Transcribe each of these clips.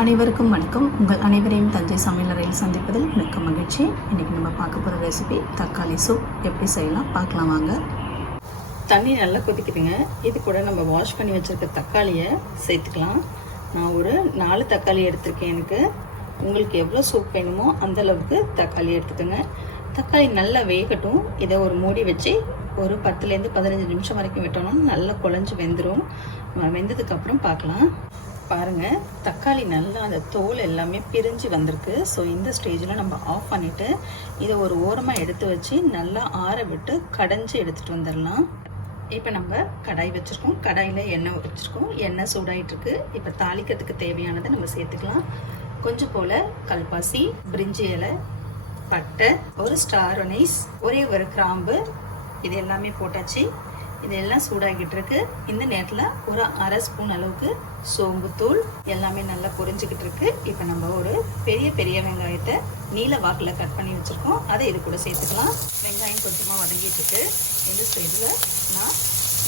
அனைவருக்கும் வணக்கம். உங்கள் அனைவரையும் தஞ்சை சமையலறையில் சந்திப்பதில் மிக்க மகிழ்ச்சி. இன்றைக்கி நம்ம பார்க்க போகிற ரெசிபி தக்காளி சூப். எப்படி செய்யலாம் பார்க்கலாம் வாங்க. தண்ணி நல்லா கொதிக்குதுங்க. இது கூட நம்ம வாஷ் பண்ணி வச்சுருக்க தக்காளியை சேர்த்துக்கலாம். நான் ஒரு 4 தக்காளி எடுத்திருக்கேன். எனக்கு உங்களுக்கு எவ்வளோ சூப் வேணுமோ அந்தளவுக்கு தக்காளி எடுத்துக்கோங்க. தக்காளி நல்லா வேகட்டும். இதை ஒரு மூடி வச்சு ஒரு 10லேருந்து 15 நிமிஷம் வரைக்கும் விட்டோம்னா நல்லா குழஞ்சி வெந்துடும். வெந்ததுக்கப்புறம் பார்க்கலாம். பாருங்கள், தக்காளி நல்லா அந்த தோல் எல்லாமே பிரிஞ்சு வந்திருக்கு. ஸோ இந்த ஸ்டேஜில் நம்ம ஆஃப் பண்ணிவிட்டு இதை ஒரு ஓரமாக எடுத்து வச்சு நல்லா ஆற விட்டு கடைஞ்சி எடுத்துகிட்டு வந்துடலாம். இப்போ நம்ம கடாய் வச்சுருக்கோம். கடாயில் எண்ணெய் வச்சுருக்கோம். எண்ணெய் சூடாயிட்ருக்கு. இப்போ தாளிக்கிறதுக்கு தேவையானதை நம்ம சேர்த்துக்கலாம். கொஞ்சம் போல் கல்பாசி, பிரிஞ்சி இலை, பட்டை, ஒரு ஸ்டார் அனைஸ், ஒரே ஒரு கிராம்பு, இது எல்லாமே போட்டாச்சு. இதெல்லாம் சூடாகிட்டு இருக்கு. இந்த நேரத்தில் ஒரு அரை ஸ்பூன் அளவுக்கு சோம்புத்தூள் எல்லாமே நல்லா பொரிஞ்சுக்கிட்டு இருக்கு. இப்போ நம்ம ஒரு பெரிய வெங்காயத்தை நீல வாக்கில் கட் பண்ணி வச்சுருக்கோம். அதை இது கூட சேர்த்துக்கலாம். வெங்காயம் கொஞ்சமாக வதங்கிட்டு இருக்கு. இந்த ஸ்டேஜில் நான்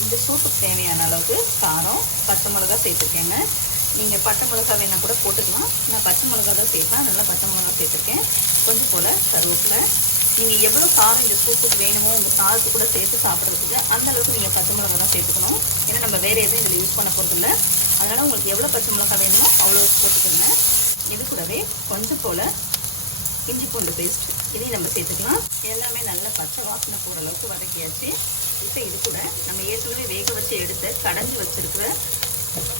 இந்த சூப்புக்கு தேவையான அளவுக்கு காரம், பச்சை மிளகா சேர்த்துருக்கேங்க. நீங்கள் பட்டை மிளகா வேணால் கூட போட்டுக்கலாம். நான் பச்சை மிளகா தான் சேர்ப்பேன். அதனால் பச்சை மிளகா சேர்த்துருக்கேன். கொஞ்சம் போல் கருவேப்பிலை. நீங்கள் எவ்வளோ காரம் இந்த சூப்புக்கு வேணுமோ உங்கள் காரத்து கூட சேர்த்து சாப்பிட்றதுக்கு அந்தளவுக்கு நீங்கள் பச்சை மிளகா தான் சேர்த்துக்கணும். ஏன்னா நம்ம வேறு எதுவும் இதில் யூஸ் பண்ண போகிறதில்ல. அதனால் உங்களுக்கு எவ்வளோ பச்சை மிளகா வேணுமோ அவ்வளோ போட்டுக்கோங்க. இது கூடவே கொஞ்சம் போல் இஞ்சி பூண்டு பேஸ்ட் இதையும் நம்ம சேர்த்துக்கலாம். எல்லாமே நல்லா பச்சை வாசனை போகிற அளவுக்கு வதக்கியாச்சு. இப்போ இது கூட நம்ம ஏற்கனவே வேக வச்சு எடுத்து கடைஞ்சி வச்சுருக்கிற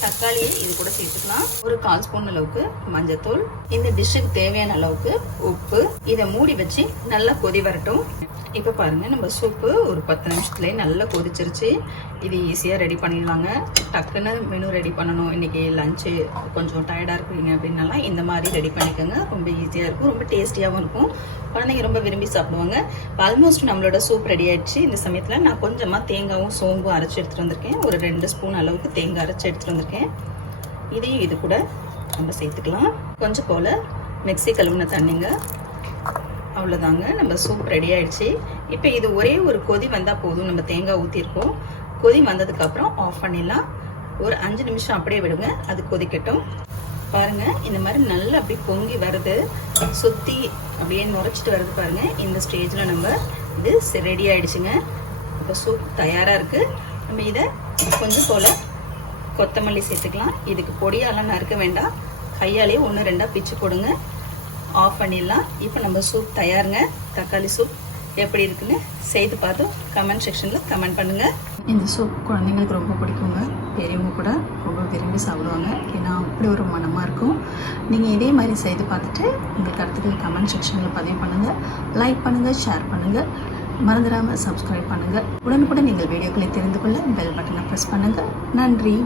தக்காளியை இது கூட சேர்த்துக்கலாம். ஒரு 1/4 ஸ்பூன் அளவுக்கு மஞ்சத்தூள், இந்த டிஷ்ஷுக்கு தேவையான அளவுக்கு உப்பு. இதை மூடி வச்சு நல்லா கொதி வரட்டும். இப்போ பாருங்க, நம்ம சூப்பு ஒரு 10 நிமிஷத்துலேயே நல்லா கொதிச்சிருச்சு. இது ஈஸியாக ரெடி பண்ணிடலாங்க. டக்குன்னு மெனு ரெடி பண்ணணும், இன்னைக்கு லஞ்சு கொஞ்சம் டயர்டாக இருக்குங்க அப்படின்னாலாம் இந்த மாதிரி ரெடி பண்ணிக்கோங்க. ரொம்ப ஈஸியாக இருக்கும், ரொம்ப டேஸ்டியாகவும் இருக்கும். குழந்தைங்க ரொம்ப விரும்பி சாப்பிடுவாங்க. ஆல்மோஸ்ட் நம்மளோட சூப் ரெடி ஆயிடுச்சு. இந்த சமயத்தில் நான் கொஞ்சமாக தேங்காயும் சோம்பும் அரைச்சி எடுத்துகிட்டு வந்திருக்கேன். ஒரு 2 ஸ்பூன் அளவுக்கு தேங்காய் அரைச்சி எடுத்துகிட்டு வந்திருக்கேன். இதையும் இது கூட நம்ம சேர்த்துக்கலாம். கொஞ்சம் போல் மிக்ஸி கழுவுன தண்ணிங்க. அவ்வளோதாங்க, நம்ம சூப் ரெடி ஆயிடுச்சு. இப்போ இது ஒரே ஒரு கொதி வந்தால் போதும். நம்ம தேங்காய் ஊற்றிருக்கோம். கொதி வந்ததுக்கப்புறம் ஆஃப் பண்ணிடலாம். ஒரு 5 நிமிஷம் அப்படியே விடுங்க, அது கொதிக்கட்டும். பாருங்கள், இந்த மாதிரி நல்லா அப்படி பொங்கி வருது, சுற்றி அப்படியே நுரைச்சிட்டு வருது பாருங்கள். இந்த ஸ்டேஜில் நம்ம இது ரெடி ஆகிடுச்சுங்க. இப்போ சூப் தயாராக இருக்குது. நம்ம இதை கொஞ்சம் போல் கொத்தமல்லி சேர்த்துக்கலாம். இதுக்கு பொடியாலாம் நறுக்க வேண்டாம், கையாலேயே 1-2 பிச்சு போடுங்க. ஆஃப் பண்ணிடலாம். இப்போ நம்ம சூப் தயாருங்க. தக்காளி சூப் எப்படி இருக்குன்னு செய்து பார்த்து கமெண்ட் செக்ஷனில் கமெண்ட் பண்ணுங்கள். இந்த சூப் குழந்தைங்களுக்கு ரொம்ப பிடிக்குங்க. பெரியவங்க கூட ரொம்ப விரும்பி சாப்பிடுவாங்க. ஏன்னா அப்படி ஒரு மனமாக இருக்கும். நீங்கள் இதே மாதிரி செய்து பார்த்துட்டு உங்கள் கருத்துக்கள் கமெண்ட் செக்ஷனில் பதிவு பண்ணுங்கள். லைக் பண்ணுங்கள், ஷேர் பண்ணுங்கள். மறந்துடாமல் சப்ஸ்கிரைப் பண்ணுங்கள். உடனுக்குடன் நீங்கள் வீடியோக்களை தெரிந்து கொள்ள பெல் பட்டனை ப்ரெஸ் பண்ணுங்கள். நன்றி.